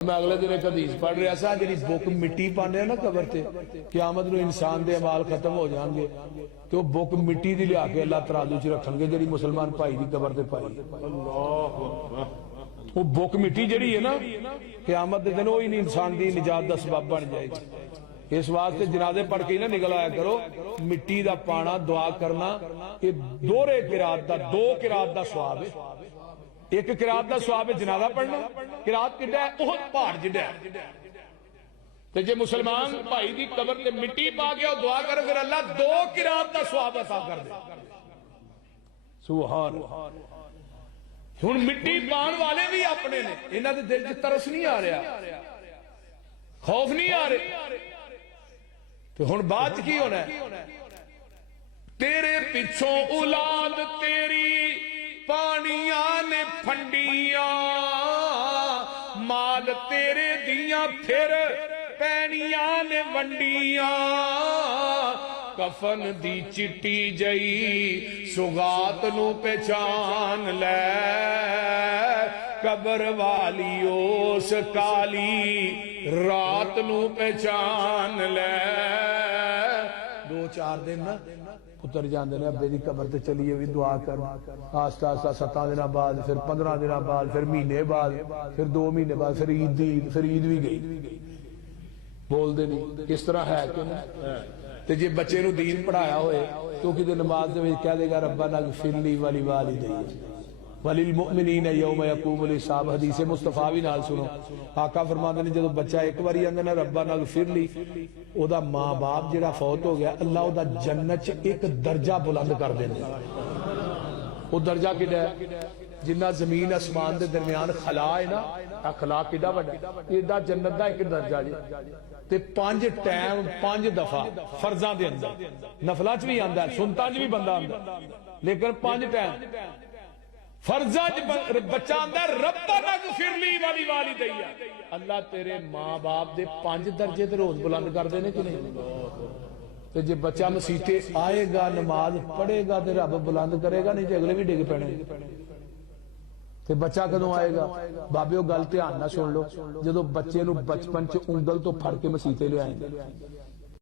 میں اگلے دن ایک حدیث پڑھ رہا سا جی بک مٹی پانے نا قبر تے قیامت نو انسان دے اعمال ختم ہو جان گے تو بک مٹی دی لیا کے اللہ ترازو چ رکھن گے جڑی مسلمان بھائی دی قبر تے پائی وہ بک مٹی جڑی ہے نا قیامت دے دن وہی انسان دی نجات دا سبب بن جائے گی۔ اس واسطے جنازے پڑھ کے نہ نکل آیا کرو، مٹی دا پانا دعا کرنا یہ دورے قرات دا دو قرات دا ثواب ہے۔ ایک قرات دا ثواب ہے جنازہ پڑھنا، قرات کڈا ہے احد پہاڑ جڈا ہے تے جے مسلمان بھائی دی قبر تے مٹی پا کے اور دعا کرے پھر اللہ دو قرات دا ثواب عطا کر دے۔ سبحان ہن مٹی پان والے بھی اپنے نے، انہاں دے دل وچ ترس نہیں آ رہا، خوف نہیں آ رہا، تو ہن بات کی ہونا ہے؟ تیرے پیچھوں اولاد تیری پانیاں نے پھنڈیاں، مال تیرے دیاں پھر پینیاں نے ونڈیاں، کفن دی چٹی جئی سگات نو پہچان لے، قبر والی اس کالی رات نو پہچان لے۔ دو چار دن نا پتر جاندے نے ابے دی قبر تے چلیے بھی دعا کر، آستا آستا 7 دن بعد، پھر 15 دن بعد، پھر مہینے بعد، پھر 2 مہینے بعد، پھر عید بھی گئی، بول دے نہیں کس طرح ہے کہ تے جے بچے نو دین پڑھایا ہوئے تو کدے نماز دے وچ کہہ دے گا ربنا اغفر لی ولی والدی وللمؤمنین یوم یقوم الحساب۔ حدیث مصطفیٰ بھی نال سنو، آقا فرماندے نے جدوں بچہ ایک باری آندا نا ربنا اغفر لی، او دا ماں باپ جڑا فوت ہو گیا اللہ او دا جنت چ ایک درجہ بلند کر دیندے۔ او درجہ کیڑا ہے؟ جنہ زمین آسمان دے درمیان خلا ہے نا، خلا کیڑا بڑا ایڈا جنت دا ایک درجہ جی، تے 5 ٹائم 5 دفعہ فرضاں دے اندر، نفلاں چ بھی آندا ہے، سنتاں چ بھی بندہ آندا، لیکن 5 ٹائم فرضاں چ بچہ آندا ہے ربنا اغفر لی ولی والدی، اللہ تیرے ماں باپ دے 5 درجے تے روز بلند کر دینے کہ نہیں؟ تے جے بچہ مسیتے آئے گا نماز پڑھے گا تے رب بلند کرے گا، نہیں تے اگلے بھی ڈگ پینے۔ تے بچہ کدوں آئے گا؟ بابیو گل دھیان نہ سن لو، جدوں بچے نو بچپن چ انگل تو پھڑ کے مسیتے لے آئیں گے